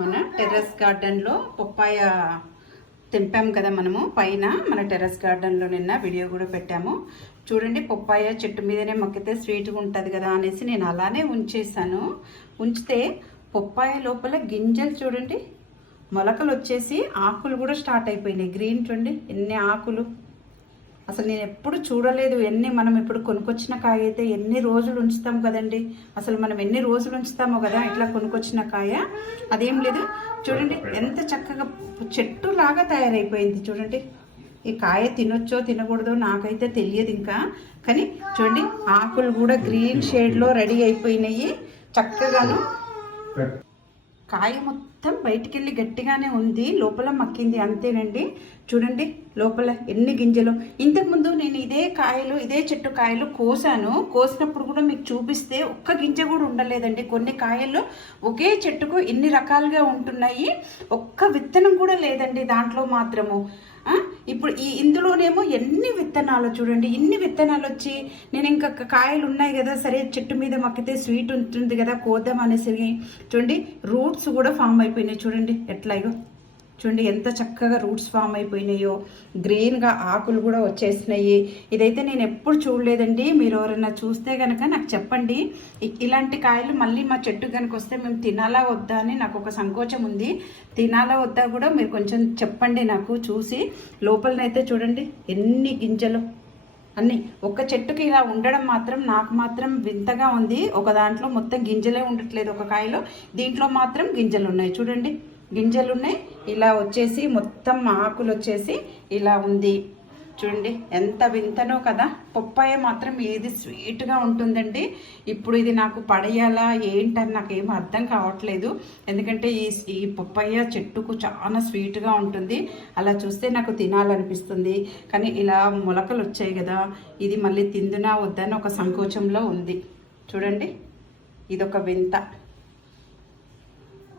మన టెర్రస్ గార్డెన్లో పప్పాయ తెంపాం కదా మనము పైన మన టెర్రస్ గార్డెన్లో నిన్న వీడియో కూడా పెట్టాము చూడండి. పప్పాయ చెట్టు మీదనే మొక్కితే స్వీట్గా ఉంటుంది కదా అనేసి నేను అలానే ఉంచేసాను. ఉంచితే పప్పాయ లోపల గింజలు చూడండి, మొలకలు వచ్చేసి ఆకులు కూడా స్టార్ట్ అయిపోయినాయి. గ్రీన్ చూడండి ఎన్ని ఆకులు, అసలు నేను ఎప్పుడు చూడలేదు. మనం ఇప్పుడు కొనుక్కొచ్చిన కాయ అయితే ఎన్ని రోజులు ఉంచుతాం కదండి, అసలు మనం ఎన్ని రోజులు ఉంచుతామో కదా ఇట్లా కొనుక్కొచ్చిన కాయ. అదేం లేదు చూడండి ఎంత చక్కగా చెట్టు లాగా తయారైపోయింది. చూడండి ఈ కాయ తినొచ్చో తినకూడదో నాకైతే తెలియదు ఇంకా, కానీ చూడండి ఆకులు కూడా గ్రీన్ షేడ్లో రెడీ అయిపోయినాయి చక్కగాను. కాయ మొత్తం బయటికి వెళ్ళి గట్టిగానే ఉంది, లోపల మక్కింది అంతేనండి. చూడండి లోపల ఎన్ని గింజలు. ఇంతకుముందు నేను ఇదే చెట్టు కాయలు కోసినప్పుడు కూడా మీకు చూపిస్తే ఒక్క గింజ కూడా ఉండలేదండి. కొన్ని కాయలు ఒకే చెట్టుకు ఇన్ని రకాలుగా ఉంటున్నాయి, ఒక్క విత్తనం కూడా లేదండి దాంట్లో మాత్రము. ఇప్పుడు ఇందులోనేమో ఎన్ని విత్తనాలు చూడండి, ఇన్ని విత్తనాలు వచ్చి నేను ఇంకా కాయలు ఉన్నాయి కదా సరే చెట్టు మీద మక్కితే స్వీట్ ఉంటుంది కదా కోద్దాం అనేసి చూడండి రూట్స్ కూడా ఫామ్ అయిపోయినాయి. చూడండి ఎట్లాగో చూడండి ఎంత చక్కగా రూట్స్ ఫామ్ అయిపోయినాయో, గ్రీన్గా ఆకులు కూడా వచ్చేసినాయి. ఇదైతే నేను ఎప్పుడు చూడలేదండి. మీరు ఎవరైనా చూస్తే కనుక నాకు చెప్పండి. ఇలాంటి కాయలు మళ్ళీ మా చెట్టు కనుక వస్తే మేము తినాలా వద్దా అని నాకు ఒక సంకోచం ఉంది. తినాలా వద్దా కూడా మీరు కొంచెం చెప్పండి నాకు చూసి. లోపలనైతే చూడండి ఎన్ని గింజలు అన్నీ. ఒక చెట్టుకి ఇలా ఉండడం మాత్రం నాకు మాత్రం వింతగా ఉంది. ఒక దాంట్లో మొత్తం గింజలే ఉండట్లేదు ఒక కాయలో, దీంట్లో మాత్రం గింజలు ఉన్నాయి. చూడండి గింజలు ఉన్నాయి, ఇలా వచ్చేసి మొత్తం ఆకులు వచ్చేసి ఇలా ఉంది. చూడండి ఎంత వింతనో కదా. పప్పాయ మాత్రం ఏది స్వీట్గా ఉంటుందండి. ఇప్పుడు ఇది నాకు పడేయాలా ఏంటని నాకేం అర్థం కావట్లేదు, ఎందుకంటే ఈ పప్పాయ చెట్టుకు చాలా స్వీట్గా ఉంటుంది. అలా చూస్తే నాకు తినాలనిపిస్తుంది, కానీ ఇలా మొలకలు వచ్చాయి కదా, ఇది మళ్ళీ తిందునా వద్దని ఒక సంకోచంలో ఉంది. చూడండి ఇదొక వింత.